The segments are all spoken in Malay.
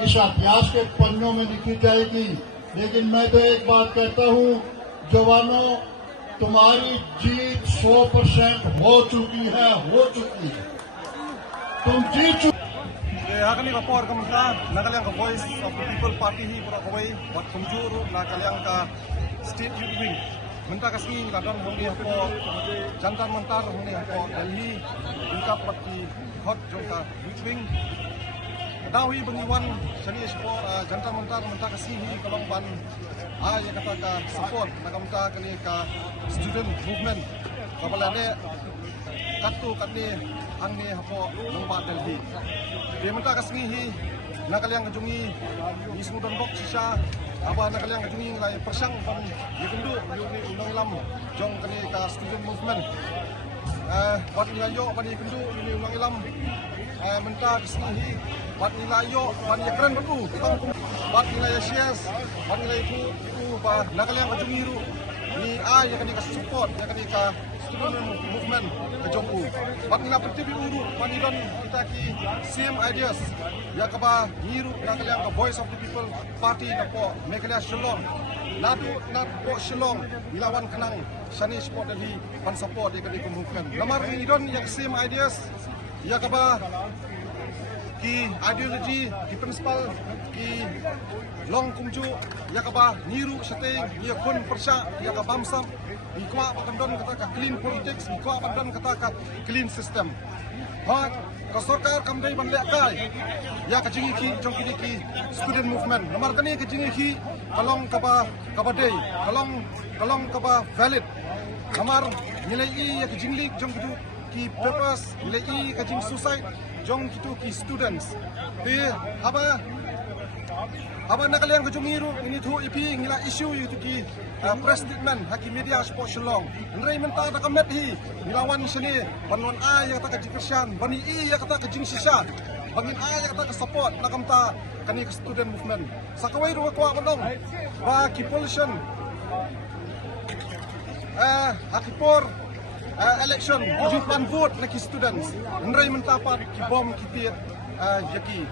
इस अभ्यास के पन्नों में लिखी जाएगी। लेकिन मैं तो एक बात कहता हूं, जवानों, तुम्हारी जीत 100% हो चुकी है। तुम जीत चुके। Hakani ka por kamta nakalyang ka Voice of the People Party hi pura kawai wat kumjuru nakalyang ka State Youth Wing menta kasni kadon hongi ko Jantar Mantar hongi ko Delhi inka pati hot jongka Youth Wing dawi bengiwan sani ko Jantar Mantar menta kasni hi kalong ban ya kata ka support nakamta kani ka student movement kabalane katu kani angni hapo lomba Delhi Dementa kasmihi nakalyang kajungi ni smudan bok sisa apa nakalyang kajungi ngalai persang pan yekundu undang lam jong kani ka student movement wat nilayo pan yekundu ni undang lam menta kasmihi wat nilayo pan yakran batu wat nilai shares wat nilai itu ba nakalyang kajungi ru ni yakani ka support yakani ka student movement kejongku bat nila pertibi uru panidon kita ki same ideas ya kaba niru nakalyang ka Voice of the People Party napo mekalya Shillong nadu po Shillong ilawan kanang sani support dari pan support ya kadi movement lamar nidon yang same ideas ya kaba ki ideology ki principle ki long kumju ya kaba niru sate ya kun persya ya ka bamsam ikwa pakandon kata ka clean politics ikwa pakandon kata ka clean system hat kasokar kamdai banlekai ya kajingi ki jong kini ki student movement nomor kani kajingi ki kalong kaba day kalong kaba valid kamar nilai ya kajingli jong kitu ki purpose nilai kajing suicide jong kitu ki students de haba nakalyang kajungiru ini thu ipi ngila issue itu ki press statement haki media sport Shillong nrai menta ta kamet hi nilawan sini panwan ya kata kajikirsan bani ya kata kajing sisa bangin ya kata ka support nakamta kani ka student movement sakawai ro ko abandong ba ki pollution haki por election uji plan vote na ki students nrai menta pa ki bom ki tiet yaki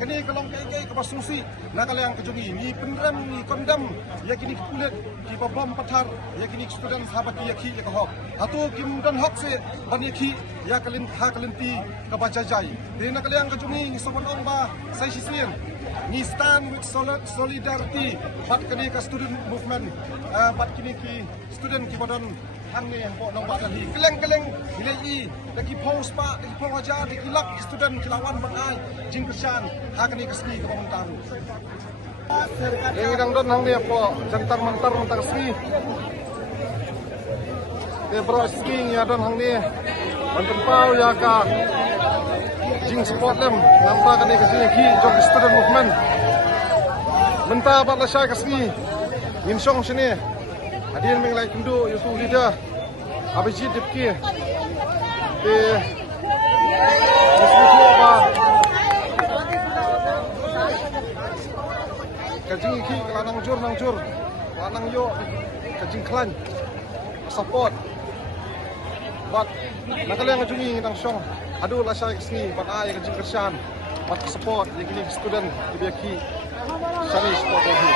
kani kalong kai kapasusi nakalyang kajungi ni pendram ni kondam yakini kulit ki babam pathar yakini students habaki yaki yakahok atu kimdan hok se bani ki ya kalinti kabajajai de nakalyang kajungi ni sobanong ba sai sisien ni stand with solidarity bat kani ka student movement bat kini ki student ki badon angni po nong badan hi keleng nilai lagi post pa lagi pong aja dikilak student kilawan bangai jing kesan hakani kasni ka pamentaru ingdang don hang ni po Jantar Mantar kasni de bro skiing ya don hang ni pau ya ka jing support lem nampa kani kasni ki jong student movement menta bat la shay kasni nimsong sini Adil mengelai kundu yutu leader Abhijit Dipki de Nismutupa kajing ki lanang jur lanang yo kajing klan support bat nakalyang kajungi nang syong adu la shay kasni bat ay kajing kersan bat support yakini student dibiaki sani support lagi